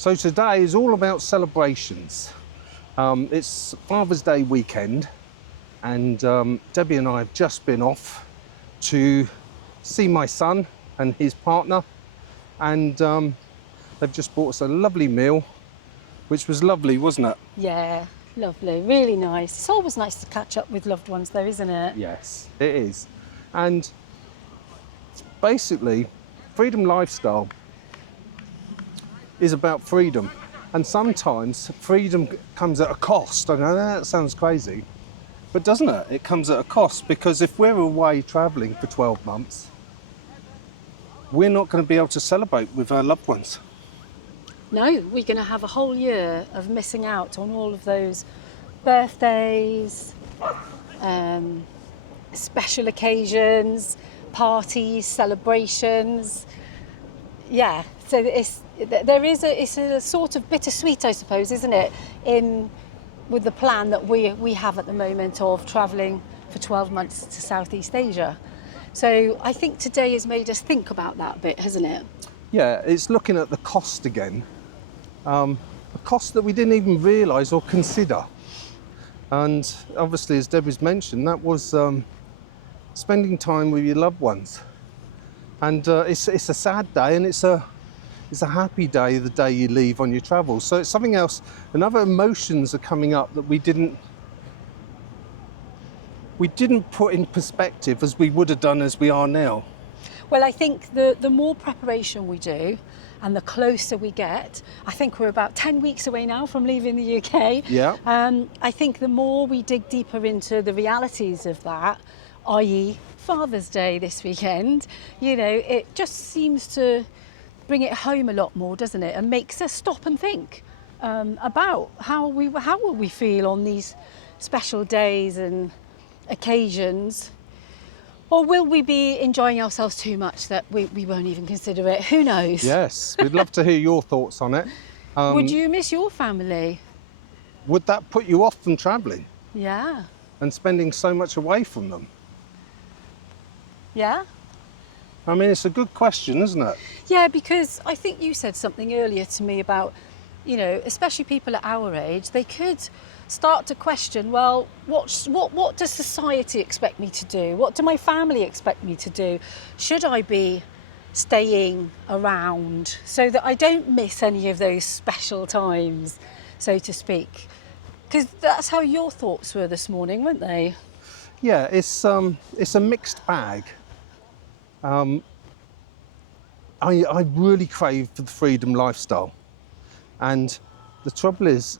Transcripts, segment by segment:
So today is all about celebrations. It's Father's Day weekend, and Debbie and I have just been off to see my son and his partner, and they've just bought us a lovely meal, which was lovely, wasn't it? Yeah, lovely, really nice. It's always nice to catch up with loved ones though, isn't it? Yes, it is. And basically, freedom lifestyle is about freedom. And sometimes freedom comes at a cost. I know that sounds crazy, but doesn't it? It comes at a cost, because if we're away traveling for 12 months, we're not going to be able to celebrate with our loved ones. No, we're going to have a whole year of missing out on all of those birthdays, special occasions, parties, celebrations. Yeah, so it's a sort of bittersweet, I suppose, isn't it, with the plan that we have at the moment of travelling for 12 months to Southeast Asia. So I think today has made us think about that a bit, hasn't it? Yeah, it's looking at the cost again. A cost that we didn't even realise or consider. And obviously, as Debbie's mentioned, that was spending time with your loved ones. And it's a sad day, and it's a happy day the day you leave on your travels. So it's something else, and other emotions are coming up that we didn't put in perspective as we would have done as we are now. Well, I think the more preparation we do and the closer we get, I think we're about 10 weeks away now from leaving the UK. Yeah. I think the more we dig deeper into the realities of that, i.e. Father's Day this weekend, it just seems to bring it home a lot more, doesn't it? And makes us stop and think about how will we feel on these special days and occasions. Or will we be enjoying ourselves too much that we won't even consider it? Who knows? Yes, we'd love to hear your thoughts on it. Would you miss your family? Would that put you off from travelling Yeah. and spending so much away from them? Yeah? I mean, it's a good question, isn't it? Yeah, because I think you said something earlier to me about, especially people at our age, they could start to question, well, what does society expect me to do? What do my family expect me to do? Should I be staying around so that I don't miss any of those special times, so to speak? Because that's how your thoughts were this morning, weren't they? Yeah, it's a mixed bag. I really crave for the freedom lifestyle, and the trouble is,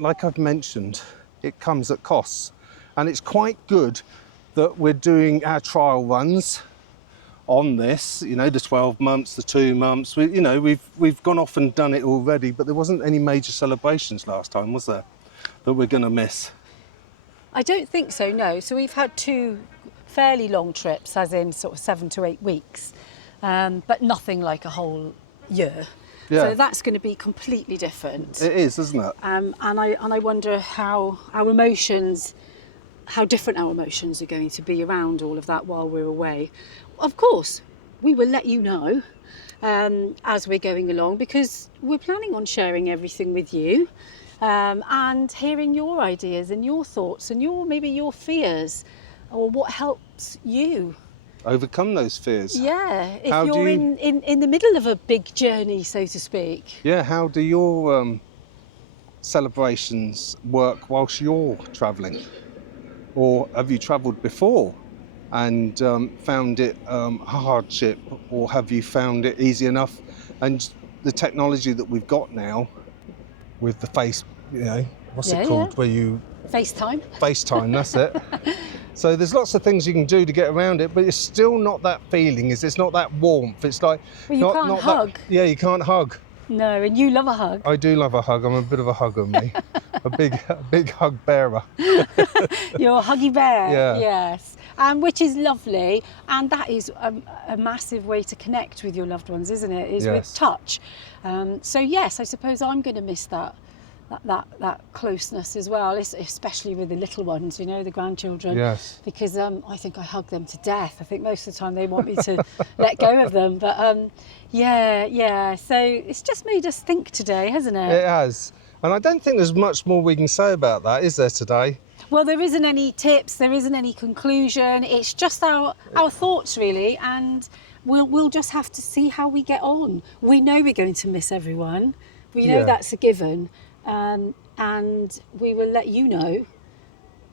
like I've mentioned, it comes at costs, and it's quite good that we're doing our trial runs on this. The 12 months, the 2 months. We've gone off and done it already, but there wasn't any major celebrations last time, was there, that we're going to miss? I don't think so, no. So we've had 2 fairly long trips, as in sort of 7 to 8 weeks, but nothing like a whole year. Yeah. So that's going to be completely different. It is, isn't it? And I wonder how different our emotions are going to be around all of that while we're away. Of course, we will let you know as we're going along, because we're planning on sharing everything with you and hearing your ideas and your thoughts and maybe your fears, or what helps you overcome those fears. Yeah, if you're in the middle of a big journey, so to speak. Yeah, how do your celebrations work whilst you're travelling? Or have you travelled before and found it a hardship, or have you found it easy enough? And the technology that we've got now with the face, what's it called? Yeah. Where you... FaceTime, that's it. So there's lots of things you can do to get around it, but it's still not that feeling. It's not that warmth. It's like... Well, you can't hug. Yeah, you can't hug. No, and you love a hug. I do love a hug. I'm a bit of a hugger, me. a big hug bearer. You're a huggy bear. Yeah. Yes. Which is lovely, and that is a massive way to connect with your loved ones, isn't it? Is Yes. with touch. So yes, I suppose I'm going to miss that that closeness as well, especially with the little ones, you know, the grandchildren. Yes. Because I think I hug them to death. I think most of the time they want me to let go of them. But yeah. So it's just made us think today, hasn't it? It has. And I don't think there's much more we can say about that, is there, today? Well, there isn't any tips, there isn't any conclusion. It's just our thoughts, really, and we'll just have to see how we get on. We know we're going to miss everyone. We know that's a given, and we will let you know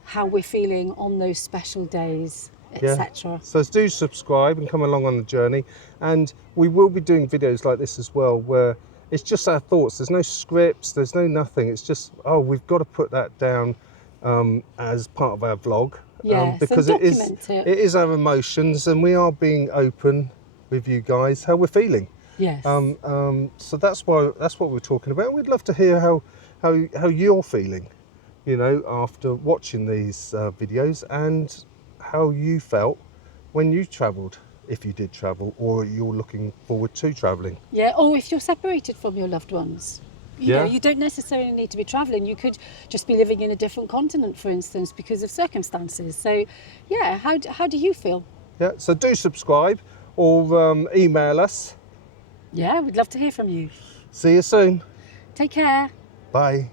how we're feeling on those special days, etc. So do subscribe and come along on the journey. And we will be doing videos like this as well, where it's just our thoughts. There's no scripts, there's no nothing. It's just, we've got to put that down as part of our vlog. Because so it is our emotions, and we are being open with you guys how we're feeling. Yes. So that's what we're talking about. We'd love to hear how you're feeling, you know, after watching these videos, and how you felt when you travelled, if you did travel, or you're looking forward to travelling. Yeah, or if you're separated from your loved ones. You know, you don't necessarily need to be travelling. You could just be living in a different continent, for instance, because of circumstances. So, yeah, how do you feel? Yeah, so do subscribe or email us. Yeah, we'd love to hear from you. See you soon. Take care. Bye.